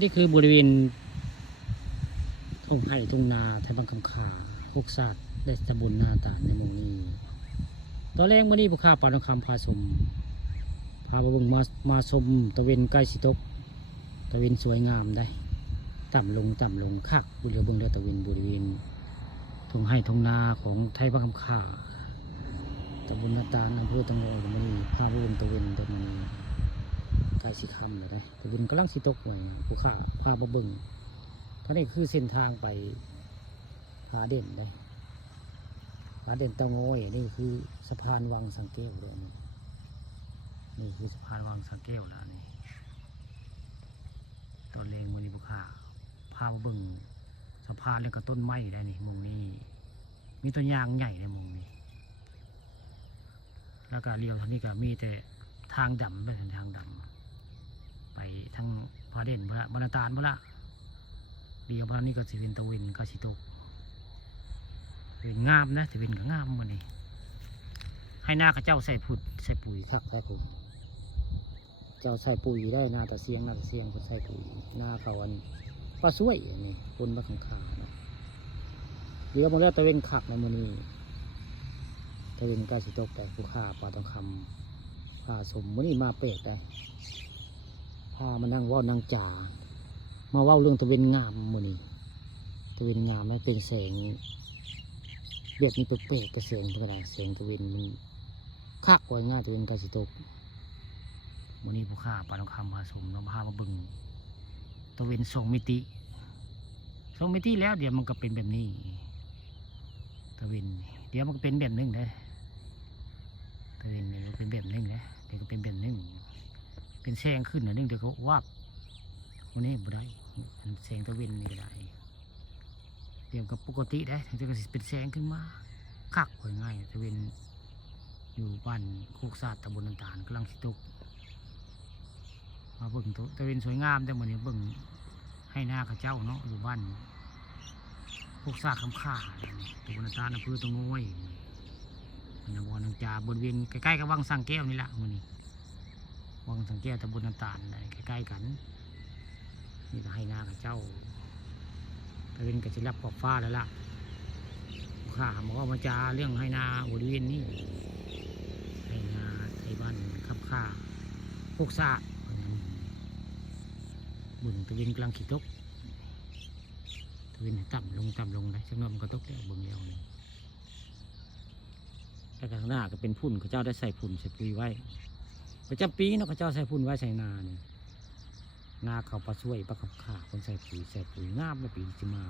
นี่คือบริเวณทุ่งไร่ทุ่งนาไทยบางคำขาโคกศาสตร์ได้ตำบลหน้าตาลในหมู่นี้ตอนแรกวันนี้ผู้ข้าปลาทองคำพาชมพาเบิ่งมาชมตะเวนใกล้สิตกตะเวนสวยงามได้ต่ำลงคักบุรีเบิ่งแล้วตะเวนบริเวณทุ่งไร่ทุ่งนาของไทยบางคำขาตำบลหน้าตาลอำเภอตังโอยมันนี่พาเบิ่งตะเวนตรงนี้ใกล้สิค่ำเลยได้ตะเวนกำลังสิตกเลยผู้ข้าพามาเบิ่งท่านี้คือเส้นทางไปผาเด่นได้ผาเด่นเตางอยนี่คือสะพานวังสังเกลเลยนี่คือสะพานวังสังเกลนะนี่ตอนเลงวันนี้บุคคาพาเบิ่งสะพานแล้วก็ต้นไม้ได้นี่มุมนี้มีต้นยางใหญ่ในมุมนี้แล้วก็เลี้ยวทางนี้ก็มีแต่ทางดำเป็นทางดำไปทางผาเด่นพระบรรณตาลพระเดียวพระนี่ก็สิเป็นตะเวนก็สิตกเป็นงามนะตะเวนก็งามมันนี่ให้หน้าข้าเจ้าใส่ปุ๋ยคักครับผมเจ้าใส่ปุ๋ยได้นาตะเสียงคนใส่ปุ๋ยหน้าเขาอันปลาช่วยนี่คนมาขังขานะเดี๋ยวมาแล้วตะเวนคักในมือนี้ตะเวนก็สิตกแต่ผู้ฆ่าปลาทองคำพาสมมือนี้มาเป็ดได้พามานั่งว่านางจ่ามาเว้าเรื่องตะเวนงามมือนี้ตะเวนงามไม่เป็นแสงเบียดมีเปรกกระแสงเท่าไรแสงตะเวนมันคักไว้ง่าตะเวนกาสิตกมือนี้ผู้ฆ่าปลาทองคำผสมน้องพามาบึงตะเวน2 มิติแล้วเดี๋ยวมันก็เป็นแบบนี้ตะเวนเดี๋ยวมันก็เป็นแบบนึงเลยตะเวนเนี่ยเป็นแบบนึงเลยเดี๋ยวก็เป็นแบบนึงเป็นแสงขึ้นหน่อยนึงเดี๋ยวเขาวับวันนี้บ่ได้แสงตะเวนนี่ก็ได้เดี๋ยวกับปกติได้ถึงจะเป็นแสงขึ้นมาคักไว้ง่ายตะเวนอยู่บ้านโคกศาสตร์ตำบลน้ำตาลกำลังสิตกมาเบิ่งตะเวนสวยงามแต่วันนี้เบิ่งให้หน้าข้าเจ้าเนาะอยู่บ้านโคกศาสตร์คำข่าตำบลน้ำตาลอำเภอตะงอยนวนังจาบริเวณใกล้ๆกับวังสังแก้วนี่แหละวันนี้วังสังแก้วตำบลน้ำตาลใกล้ๆกันนี่ก็ให้หน้าข้าเจ้าตะเวนก็จะรับขอบฟ้าแล้วล่ะข้าบอกว่ามาจาเรื่องให้นาบริเวณนี้ให้นาไทยบ้านขับข้าพวกซาบุญตะเวนกลางขีตกตะเวนต่ำลงนะช่างน้ำก็ตกแล้วบุญเดียวนี่แต่ข้างหน้าก็เป็นพุ่นข้าเจ้าได้ใส่พุ่นใส่ปุ๋ยไว้ประจำปีเนาะข้าเจ้าใส่พุ่นไว้ใส่นาเนี่ยนาเขาปลาช่วยปลาขับข้าคนใส่ปุ๋ยงามในปีที่มา